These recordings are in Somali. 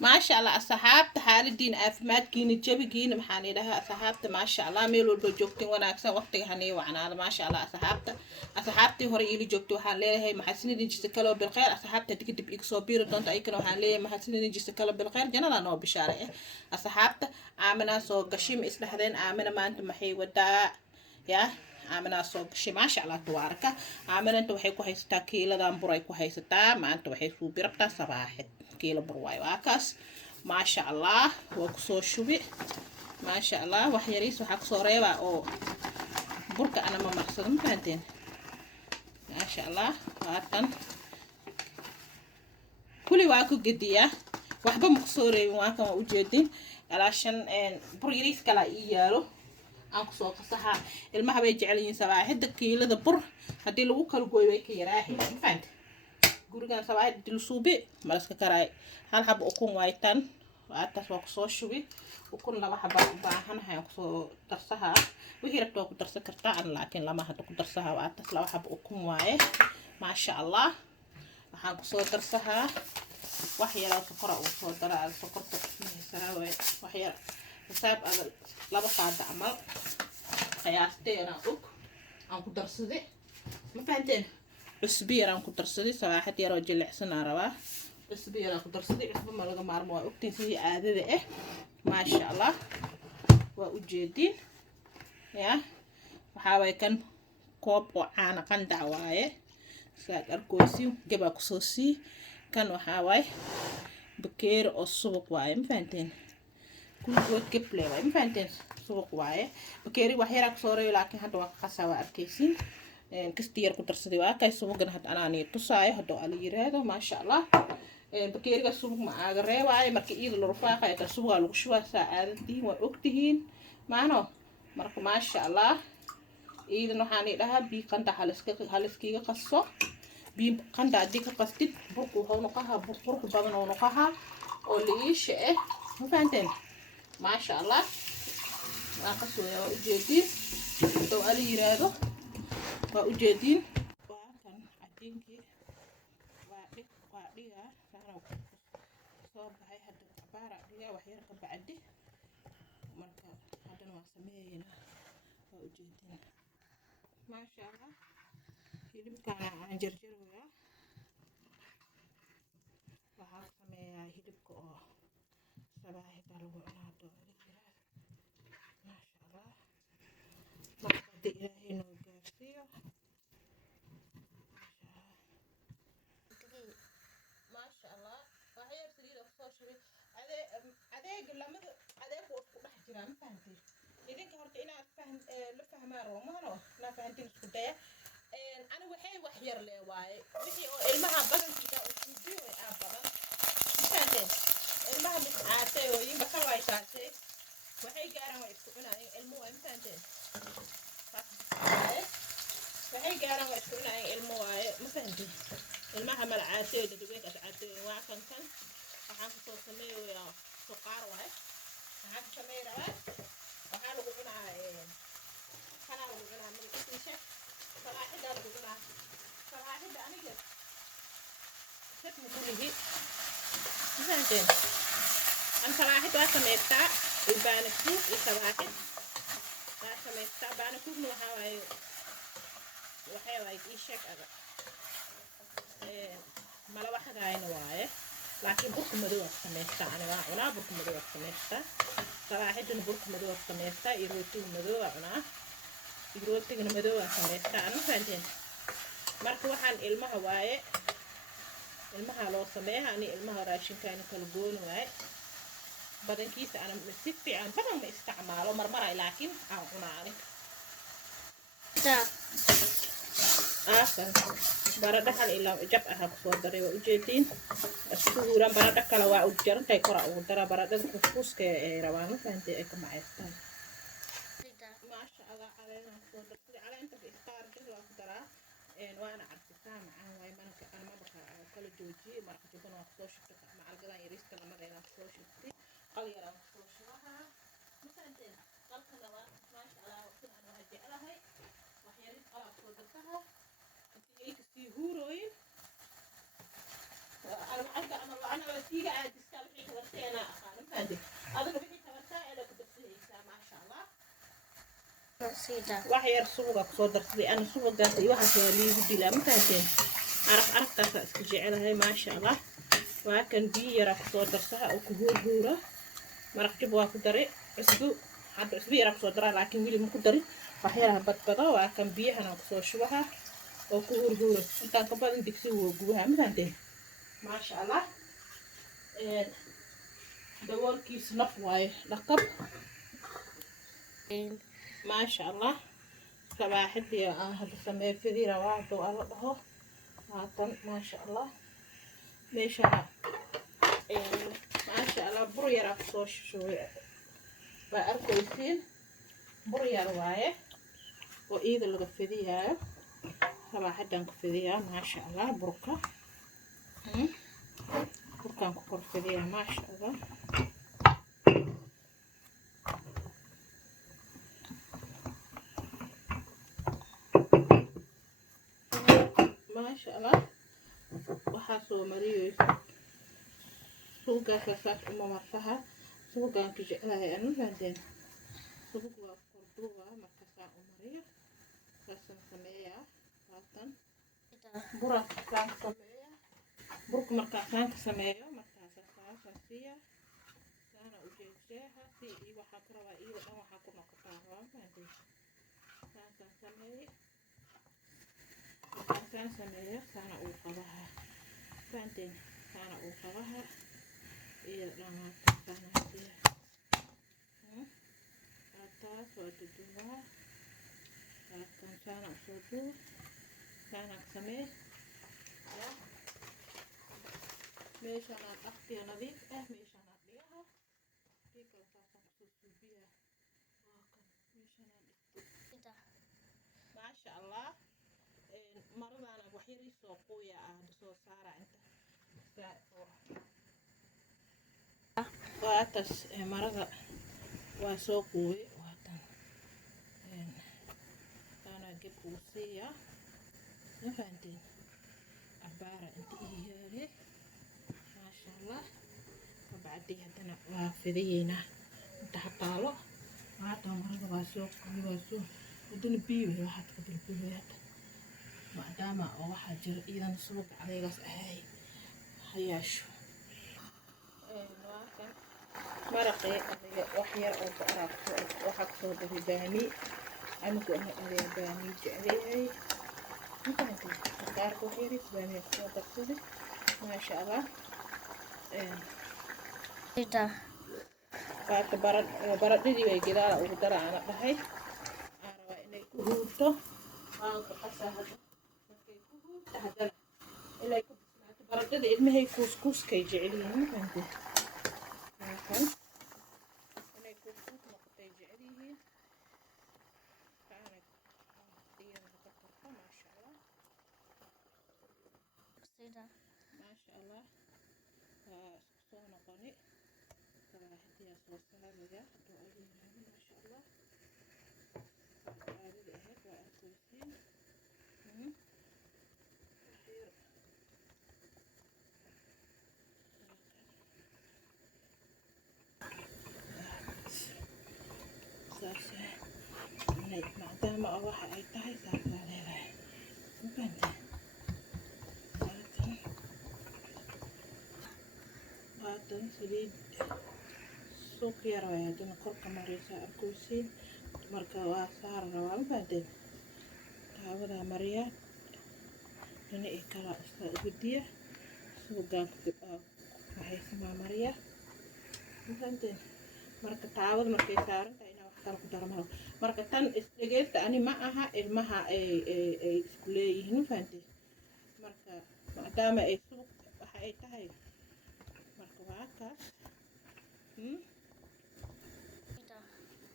ما شاء الله أصحاب تحال الدين أفمات كين تجيب كين محاني لها أصحاب ما شاء الله ميلو البجوكتين وأنا أكسر وقت هني وعنا ما شاء الله أصحاب هوري إلي جوكتو حالي هي محسنين دي جسكالو بالخير أصحاب تكتب إكسو بيرو دونت أيكنو حالي محسنين دي جسكالو بالخير جنا لا نو بشارة أصحاب آمنا سو قشيم إسلحدين آمنا ما أنتم محي ودا يا آمنا سو قشيم ما شاء الله تواركة آمنا أنتم waxay ku haysataa kiiladan buray ku haysataa maanta waxay suu birabtaa sabaaxid kiilo bur waayo waa kaas maasha allah waa kusoo shubi maasha allah wax yariis waxaa kusoo reebaa oo burka ana ma marsado ma fahanteen maasha allah waatan kuli waa ku gediyaa waxba ma kusoo reebin waa kan waa ujeedin alaashan bur yariis kala ii yaalo aan kusoo qasaha ilmaha bay jecel yihiin sabaaxida kiilada bur haddii lagu kala gooyo way ka yaraahay ma fahanteen gurigan sabaaxid dilsuubi malaska karaay hal xabo ukun waaytan waataas waa kusoo shubi ukun laba xabo u baahanahay aan kusoo darsaha wixii rabto ku darsan kartaa aan laakiin lama hada ku darsaha waataas laba xabo ukun waaye maasha allah waxaan kusoo darsaha wax yar oo sokor oo soo daraa sokorta miisaawe wax yar xisaab aad laba qaada amal qiyaasteena og aan ku darsaday ma fahanteen cusbi yaraan ku darsaday sabaaxad yar oo jilicsan aan rabaa cusbi yaraan ku darsaday cusbo ma laga maarmo waa ogtiin sidii caadada ah maasha allah waa ujeedin ya waxaa way kan koob oo caana qandac waaye saad arkoosi gabaa kusoo sii kan waxaa waay bakeer oo subag waaye ma fahanteen kulligood gable waaye ma fahanteen subag waaye bakeeri wax yaraa kusoo reeyo laakiin hadda waa qasaa waa arkaysiin كستي يركض ترصدي واقع سوق جنها أنا ني تصاي هدو على يرهذا ما شاء الله بكير السوق مع غريب واي مركي إيد الرفاقة يتسوق على وشوا ساعدتي وأكتهين معنا مرك ما شاء الله إيد نحاني لها بيقندا حلسكي قصة بيقندا ديك قصتي بركو هونقها بركو بعدين هونقها وليش مفهمتين ما شاء الله ما قصوا يا جديد دو على يرهذا waa ujeedin waa kan cadiinki waa dhiga saaro soo baxay hadda baara dhiga wax yar ka bacdi marka hadana waa sameeyna waa ujeedin ma sha Allah hilibka aan jarjaraya waxa sameeyaa hilibka oo sabaaxida lagu cunaa doonida ma sha Allah marka ilaahay noo gaarsiiyo ما شاء الله وهي سرير أخصاشري أذيك لما أذيك وقت بحجرة ما فهمتي إذا كهرت أنا فهم لفهم روما ما فهمتي نسكتة أنا وحي وحير لي واي وحي المها بدن كذا وشوفي وأبدا ما فهمتي المها متعاتي ويبقى واي تعاتي وحي قارن ويسكتنا المهم فهمتي waxay gaaraan waa isku inay ilmo waaye ma fahanti ilmaha malcaatay dadweek ascaatay waa kan waxaan ku soo sameeyaa suqaar waaye waxaan ku sameeyaa waxaa lagu cunaa kana lagu cunaa milkiisa salaaxida lagu cunaa salaaxida aniga shad mulihi ma fahanti an salaaxida waa sameeytaa ilbaanku salaaxid waa sameeytaa baanku waxaa waaye waxay waay ishak aga mala waxaayna waaye laakiin burka madow sameeysta aniga cunaa burka madow sameeysta salaaxidna burka madow sameeysta iyo rootiga madow cunaa iyo rootiga madow sameeysta anu fahanteen marka waxaan ilmaha waaye ilmaha loo sameeyaa ani ilmaha raashinkaan kala goon waaye badankiisa ana si fiican badan ma isticmaalo marmar laakiin aan cunaa aniga baradha hal ilaa jab ah ku soo daray waa ujeedin asuuran baradha kala waa u jarantay kora ugu dara baradhada kuskuska ee rabaan faantay ay ka macaystaan ma sha Allah caleena soo dartay caleenta istaar jira waa ku daraa waana arkitaa macaan way manka ama baka kala joojiye marka jibana waa soo shubtay macalgadan yariista lamada inaa soo shubtay qal yaraan soo shubaha masanteen qalkana waa ma sha Allah waxaan ana jecelahay wax yarin qalab soo dartaha هوروين أنا ولا تيجي عاد تسكال في كذا أنا أخاف هذه هذا بدي تمسح إلى كنت سهيسة ما شاء الله سيدا وحير سوق صدر سدي أنا سوق قاسي واحد لي بدي لا متهتين عرف تاسع استجعلها هاي ما شاء الله وكان بي يرى صدر سها أو كهور هورة مركب واكدري عسبو حتى عسبو يرى صدرها لكن ويلي مكدري وحيرها بدبضة وكان بيها أنا كسو شوها أو كهور هورة أنت قبل عندك سوى جوها متهتين ما شاء الله دوركيس نفواي لقب ما شاء الله صباحتي هذا سميه في رواد وأرضه هاتن ما شاء الله ليش أنا ما شاء الله بريرة صوش شوي بأركو يصير بريرة وايه وإذا اللي قفديها صباحتي قفديها ما شاء الله بركة بركة قفديها ما شاء الله ما شاء الله وحاسو مريو سوقا ساسات مرتها سوقا كجعلها أنا بعدين سوق وقردوها مركزا مريو ساسن سمية واتن برا كان سمية برك مركزان سمية مركزا ساسية أنا أجيبها في وحكرا وإذا أنا وحكرا قطعها بعدين ساسن سمية كان سمية كان أوقظها بعدين كان أوقظها إيه لما كان هديه أتاس وتدوها كان أصدو كان سمية ليش أنا أختي نظيف ليش أنا أبيها في كل ساعة خصوص بيها ليش أنا ما شاء الله مرة أنا وحيري سوقويا بسوا سارة أنت واتس مرة وسوقوي واتن أنا جيب وصية نفهمتين عبارة أنت إياه ما شاء الله وبعدين هدنا وافذينا أنت حطاله واتن مرة وسوق ودون بيوي واحد قبل بيوي maadaama oo waxa jira iidan suuq adeegaas ahay hayaasho waakan maraqay adiga wax yar oo baarafto waxa soo dari baani anigu ana adeeg baani jecleeyay inta qaar ko xiris baani soo darsaday ma sha Allah sida baad baradhidi way gidaala ugu daraana dhahay araba inay ku huurto aan ka qasahay هذا إلا يكون بردد إلمه كوسكوس كي جعليه فهمتي لكن إلا يكون كوسكوس نقطة جعليه فأنا دير بتقطع ما شاء الله سيدا ما شاء الله صونا قني ترى هدي أصوصها مجا وأجي ما شاء الله هذه هيك وأكوسين maadaama waxa ay tahay saafaa leedahay mafahantay waatan saliid suuq yar way hadana korka maraysa arkaysiin marka waa saar rabaa mafahantay taawada mariya dana ay kala isgudiya suuqan waxay samaa mariya mafahantay marka taawada markay saaran tahay ku darmado marka tan isdhegeesta ani ma aha ilmaha ay isku leeyihiin fahantay marka maadaama ay suuq waxa ay tahay marka waa kaas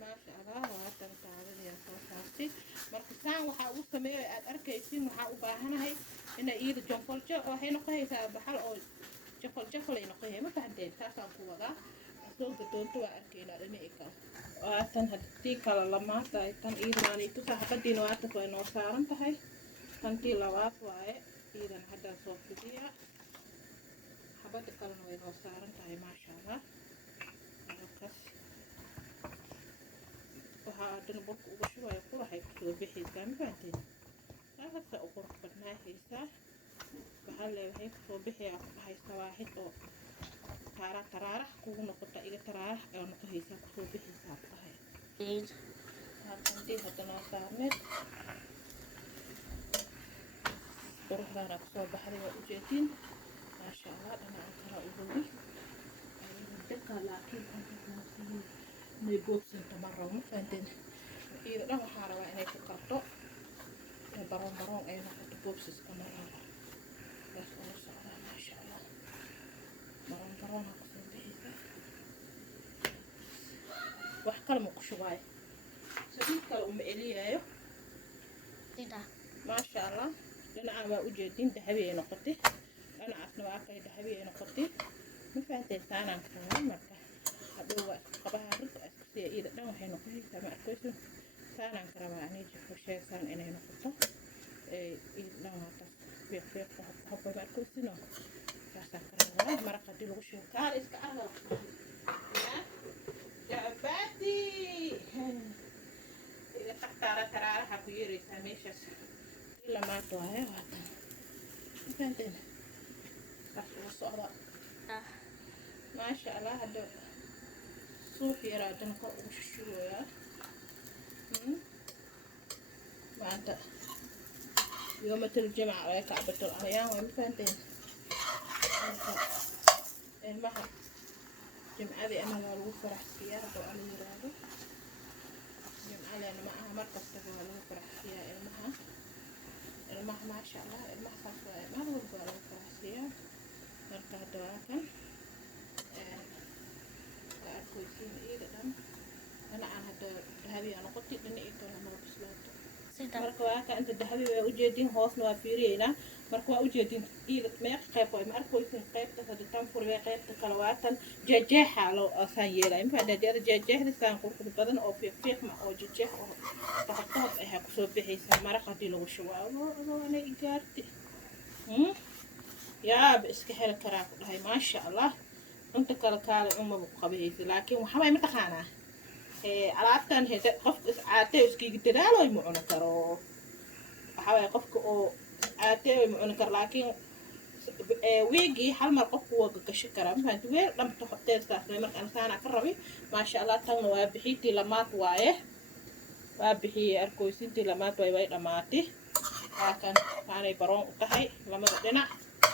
ما شاء الله وهذا تعالى يا صاحبتي marka saan waxa uu sameeyay aad arkaysiin waxa u baahanahay in ay iyada jonfoljo waxay noqonaysaa baxal oo jonfol ay noqonaysaa ma fahanteen taasaan ku wadaa soo gadoonto waa arkaynaa dhinaca waatan hadii kala lama tahay tan iidaan ay tusa xabadiina waatan way noo saaran tahay tantii labaad waaye iidan hadda soo fidiya xabada kalena way noo saaran tahay maasha allah halkaas waxaa haddana burka uga shubaya quraxay kusoo bixaysaa ma fahanteen halkaasa u qurux badnaahaysaa waxaa leedahay kusoo bixiyaa ku dhahaysa waaxid oo taraarax kugu noqota iga taraarax oo noqohaysaa kusoo bixaysaa ku dhahay halkandii haddana saarneed quruxdaana kusoo baxday waa ujeedin maasha allah dhanaan kala ugowi daka laakiin may boobsanta ma rabo ma fahanteen iyada dhan waxaa rabaa inay ku karto baroon baroon ay noqoto boobsiska ma rabo saas oo socdaa maasha allah baroon baroona kusoo bixaysaa wax kale ma ku shubaayo saliid kale uma eliyaayo maasha allah dhinacaan waa ujeedin dahabi ay noqotay dhinacaasna waa arkay dahabi ay noqotay ma fahanteen saanaan karaa marka hadhow waa qabaha ridda askasiya iyada dhan waxay noqonaysaa ma arkayso saanaan ka rabaa aniga ku sheegsaan inay noqoto iyada dhan waa taas fiiqfiiqta habba ma arkaysino saasaan ka rabaa maraqa haddii lagu shubo kaal iska arga jabaati ida taxtaara taraaraha ku yeeraysaa meeshaas lamaad waaye waatan ma fahanteen saas ugu socda maasha allah hadda suuf yaraa haddana kor ugu shushubayaa maanta yoomatal jamaca way kacbatul ayaan way ma fahanteen marka ilmaha jimcadii ama waa lagu faraxsiiyaa haddoo ala yiraahdo jimcadeena ma aha markastaba waa lagu faraxsiiyaa ilmaha maasha allah ilmaha saas waaye maalin walba waa lagu faraxsiiyaa marka hadda waa kan arkaysiin iyada dhan dhinacaan hadda dahabi aa noqotay dhinacii kale mala bislaato marka waa kan inta dahabi waa ujeedin hoosna waa fiiriyeynaa marka waa ujeedin iyada meeqa qayb waay ma arkaysin qaybtaas hadda tan furiya qaybta kale waa tan jeejeexa loo asaan yeelay ma fahanteen jeejeexda saan qurqud badan oo fiiqfiiqma oo jeejeex oo tahab ayaa kusoo bixaysaa maraqa haddii lagu shubo ana igaarti yaaba iska heli karaa ku dhahay maasha allah inta kale kaale umaba ku qabahaysa laakiin waxbay ma taqaanaa alaabtan heda qofka iscaatee iskiga dadaaloy ma cuni karo waxawaaye qofka oo caatee ma cuni karo laakiin wiigii hal mar qofku waa gagashi karaa mafahanti weel dhamta hoteelkaas bay marka insaana ka rabi maasha allah tanna waa bixiintii lamaad waaye waa bixiyey arkooysintii lamaad way dhammaatay waa kan taanay baroon u tahay lamada dhinac